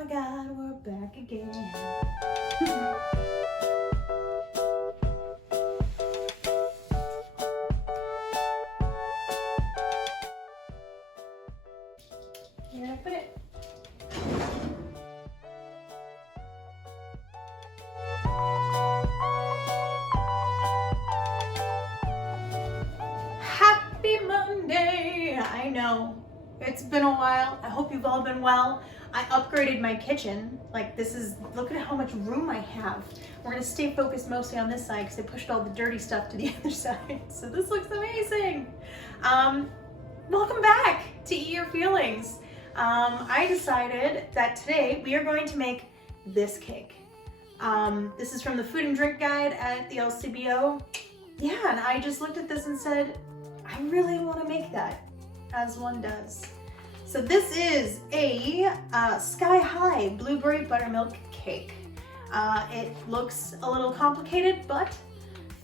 my God, we're back again. Where did I put it? Happy Monday! I know, it's been a while. I hope you've all been well. I upgraded my kitchen. Like, look at how much room I have. We're gonna stay focused mostly on this side because I pushed all the dirty stuff to the other side. So this looks amazing. Welcome back to Eat Your Feelings. I decided that today we are going to make this cake. This is from the food and drink guide at the LCBO. Yeah, and I just looked at this and said, I really want to make that, as one does. So this is a sky-high blueberry buttermilk cake. It looks a little complicated, but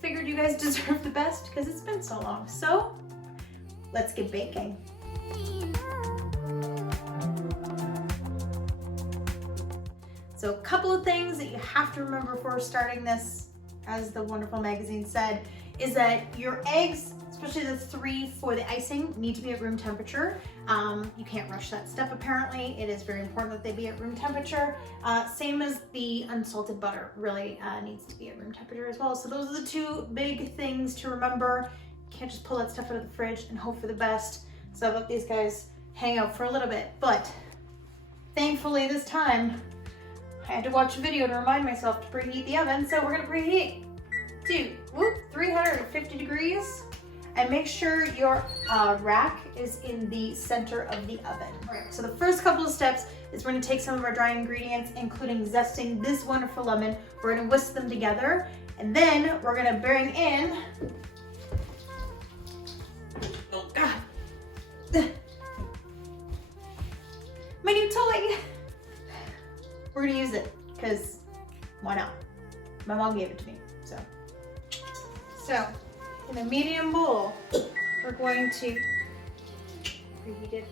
figured you guys deserve the best because it's been so long. So let's get baking. So a couple of things that you have to remember before starting this, as the wonderful magazine said, is that your eggs, especially the 3 for the icing, need to be at room temperature. You can't rush that step apparently. It is very important that they be at room temperature. Same as the unsalted butter really needs to be at room temperature as well. So those are the 2 big things to remember. You can't just pull that stuff out of the fridge and hope for the best. So I let these guys hang out for a little bit. But thankfully this time, I had to watch a video to remind myself to preheat the oven. So we're gonna preheat to 350 degrees. And make sure your rack is in the center of the oven. All right, so the first couple of steps is we're gonna take some of our dry ingredients, including zesting this wonderful lemon. We're gonna whisk them together. And then we're gonna bring in, oh God, my new toy. We're gonna use it, because why not? My mom gave it to me, so. In a medium bowl, we're going to preheat it.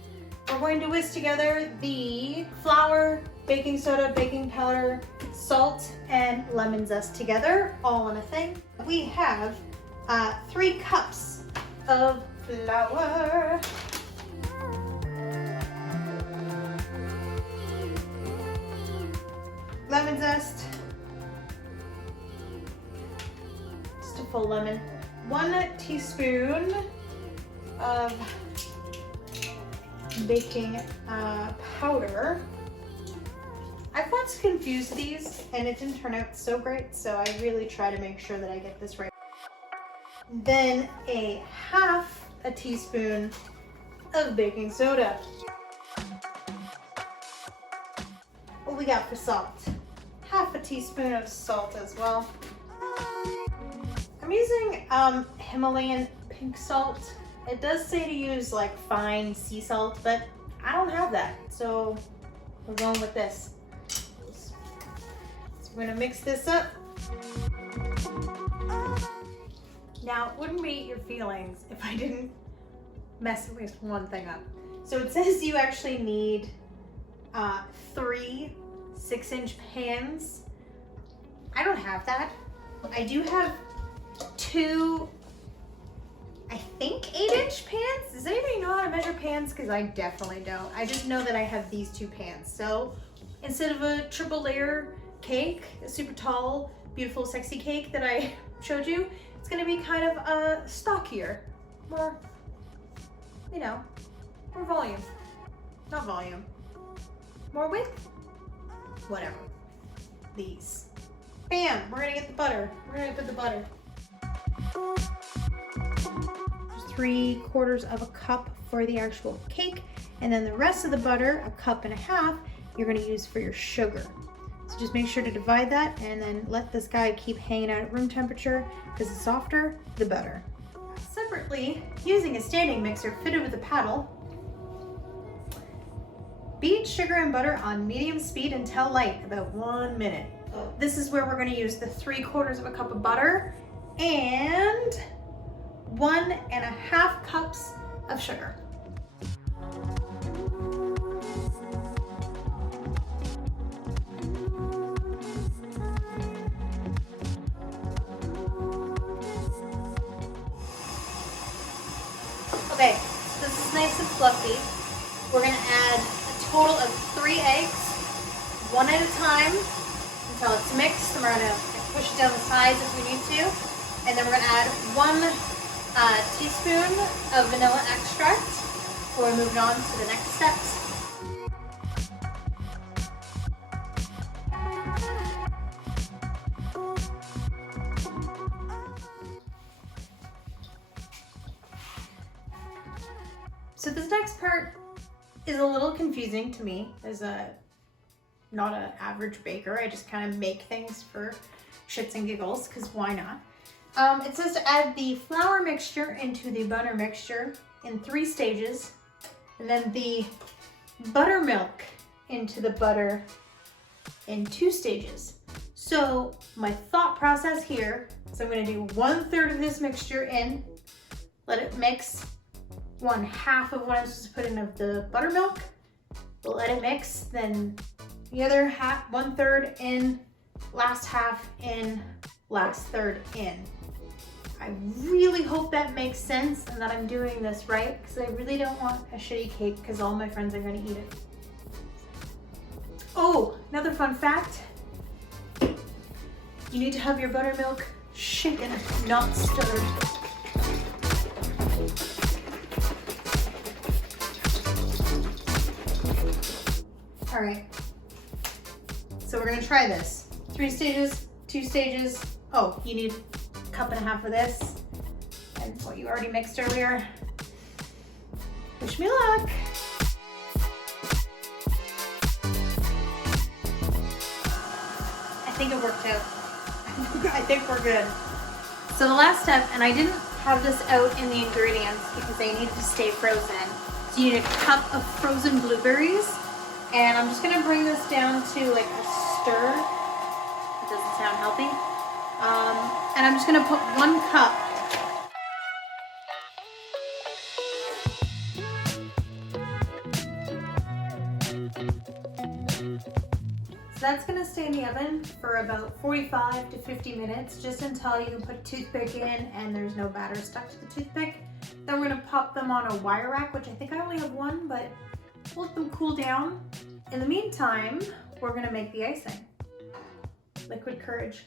We're going to whisk together the flour, baking soda, baking powder, salt, and lemon zest together, all in a thing. We have 3 cups of flour. Lemon zest. Just a full lemon. 1 teaspoon of baking powder. I've once confused these and it didn't turn out so great, so I really try to make sure that I get this right. Then a 1/2 teaspoon of baking soda. What we got for salt? 1/2 teaspoon of salt as well. I'm using Himalayan pink salt. It does say to use like fine sea salt, but I don't have that, so we're going with this. So we're gonna mix this up. Now, it wouldn't be Eat Your Feelings if I didn't mess at least one thing up. So it says you actually need 3 6-inch pans. I don't have that. I do have 2, I think 8-inch pans. Does anybody know how to measure pans? Because I definitely don't. I just know that I have these 2 pans. So instead of a triple layer cake, a super tall, beautiful, sexy cake that I showed you, it's gonna be kind of stockier, more, you know, more volume. Not volume, more width, whatever. These. Bam, we're gonna get the butter. We're gonna put the butter. 3/4 cup for the actual cake, and then the rest of the butter, 1.5 cups, you're going to use for your sugar. So just make sure to divide that and then let this guy keep hanging out at room temperature, because the softer, the better. Separately, using a standing mixer fitted with a paddle, beat sugar and butter on medium speed until light, about 1 minute. This is where we're going to use the 3/4 cup of butter and 1.5 cups of sugar. Okay, so this is nice and fluffy. We're gonna add a total of 3 eggs, one at a time, until it's mixed, and we're gonna push it down the sides if we need to. And then we're gonna add 1 teaspoon of vanilla extract before we move on to the next steps. So this next part is a little confusing to me as not an average baker. I just kind of make things for shits and giggles, because why not? It says to add the flour mixture into the butter mixture in 3 stages, and then the buttermilk into the butter in 2 stages. So my thought process here is I'm going to do 1/3 of this mixture in, let it mix, 1/2 of what I'm supposed to put in of the buttermilk, we'll let it mix, then the other half, 1/3 in, last half in, last third in. I really hope that makes sense and that I'm doing this right, because I really don't want a shitty cake because all my friends are going to eat it. Oh, another fun fact. You need to have your buttermilk shaken, not stirred. All right, so we're gonna try this. 3 stages, 2 stages. Oh, you need 1.5 cups of this and what you already mixed earlier. Wish me luck. I think it worked out. I think we're good. So the last step, and I didn't have this out in the ingredients because they needed to stay frozen. So you need 1 cup of frozen blueberries. And I'm just gonna bring this down to like a stir. It doesn't sound healthy. And I'm just gonna put 1 cup. So that's gonna stay in the oven for about 45 to 50 minutes, just until you can put a toothpick in and there's no batter stuck to the toothpick. Then we're gonna pop them on a wire rack, which I think I only have 1, but we'll let them cool down. In the meantime, we're gonna make the icing. Liquid courage.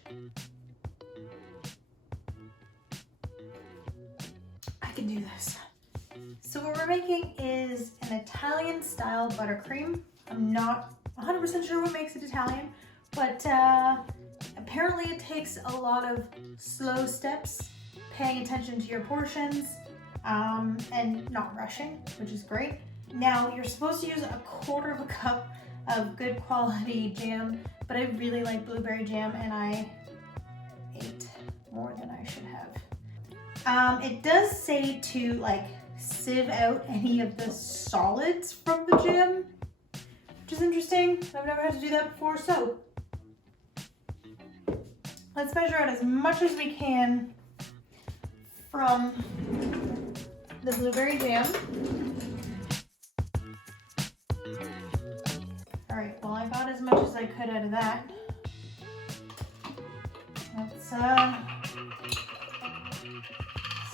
I can do this. So what we're making is an Italian style buttercream. I'm not 100% sure what makes it Italian, but apparently it takes a lot of slow steps, paying attention to your portions, and not rushing, which is great. Now, you're supposed to use 1/4 cup of good quality jam, but I really like blueberry jam and I ate more than I should have. It does say to like sieve out any of the solids from the jam, which is interesting. I've never had to do that before, so let's measure out as much as we can from the blueberry jam. All right, well, I got as much as I could out of that. Let's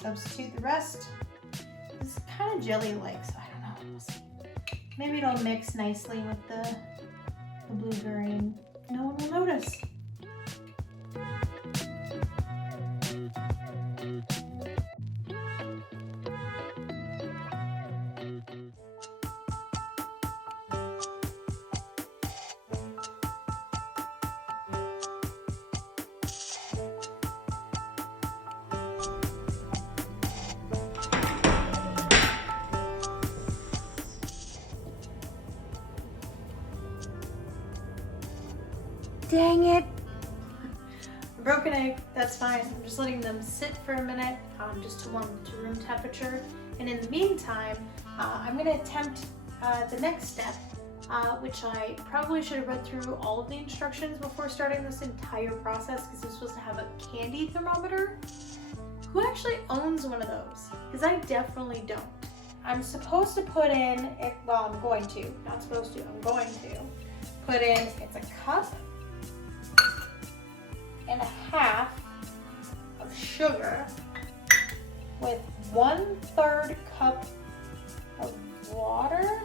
substitute the rest. This is kind of jelly-like, so I don't know. We'll see. Maybe it'll mix nicely with the blueberry and no one will notice. Dang it. A broken egg, that's fine. I'm just letting them sit for a minute just to warm to room temperature. And in the meantime, I'm gonna attempt the next step, which I probably should have read through all of the instructions before starting this entire process, because I'm supposed to have a candy thermometer. Who actually owns one of those? Because I definitely don't. I'm supposed to put in, well, I'm going to, not supposed to, I'm going to put in, it's a cup and 1/2 of sugar, with 1/3 cup of water.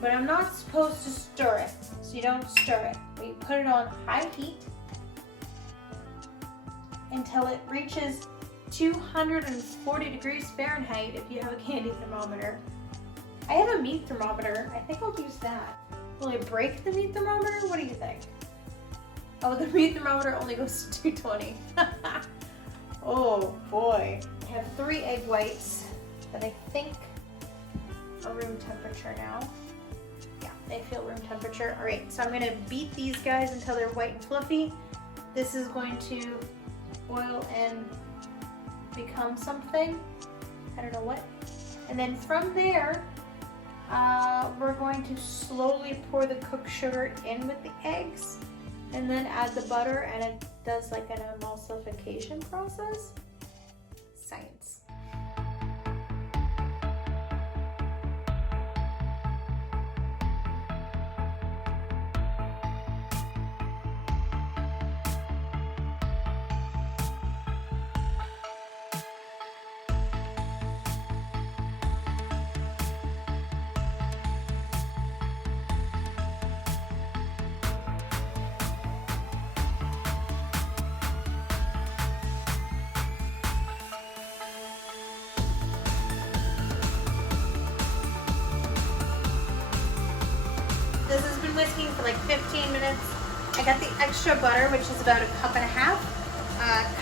But I'm not supposed to stir it, so you don't stir it. But you put it on high heat until it reaches 240 degrees Fahrenheit if you have a candy thermometer. I have a meat thermometer. I think I'll use that. Will I break the meat thermometer? What do you think? Oh, the meat thermometer only goes to 220. Oh boy. I have 3 egg whites that I think are room temperature now. Yeah, they feel room temperature. All right, so I'm gonna beat these guys until they're white and fluffy. This is going to oil and become something. I don't know what. And then from there, we're going to slowly pour the cooked sugar in with the eggs and then add the butter, and it does like an emulsification process. Science. This has been whisking for like 15 minutes. I got the extra butter, which is about 1.5 cups.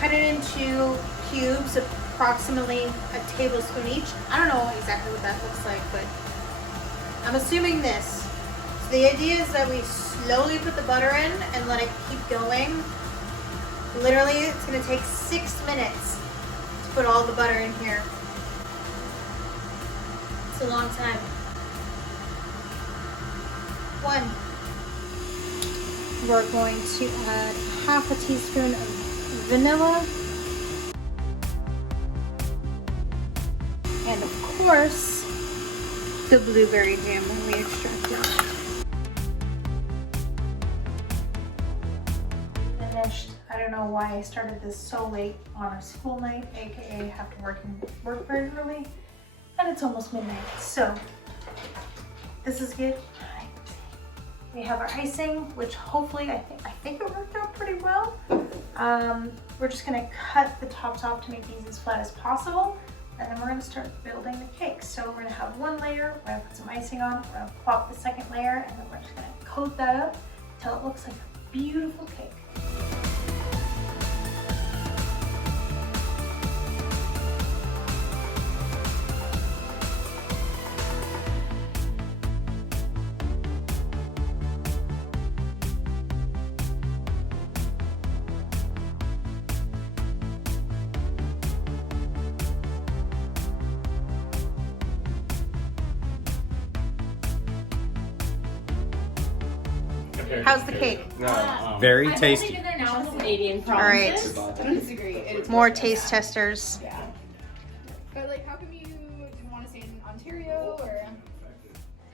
Cut it into cubes, approximately a tablespoon each. I don't know exactly what that looks like, but I'm assuming this. So the idea is that we slowly put the butter in and let it keep going. Literally, it's gonna take 6 minutes to put all the butter in here. It's a long time. 1. We're going to add 1/2 teaspoon of vanilla. And of course, the blueberry jam when we extract it. Finished. I don't know why I started this so late on a school night, aka have to work very early, and it's almost midnight. So this is good. We have our icing, which hopefully I think it worked out pretty well. We're just gonna cut the tops off to make these as flat as possible, and then we're gonna start building the cake. So we're gonna have 1 layer, we're gonna put some icing on, we're gonna plop the 2nd layer, and then we're just gonna coat that up until it looks like a beautiful cake. How's the cake? Very tasty. All right. More taste testers. Yeah. But like, how come you didn't want to stay in Ontario or?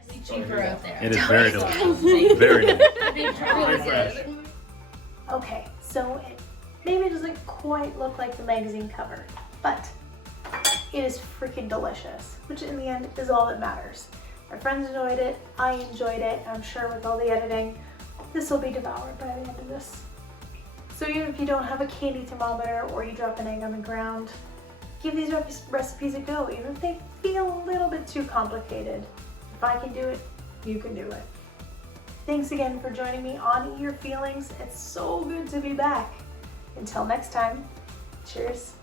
It's cheaper out there. It is very delicious. Very delicious. Okay, so it maybe doesn't quite look like the magazine cover, but it is freaking delicious, which in the end is all that matters. My friends enjoyed it, I enjoyed it, I'm sure with all the editing, this will be devoured by the end of this. So even if you don't have a candy thermometer or you drop an egg on the ground, give these recipes a go, even if they feel a little bit too complicated. If I can do it, you can do it. Thanks again for joining me on Eat Your Feelings. It's so good to be back. Until next time, cheers.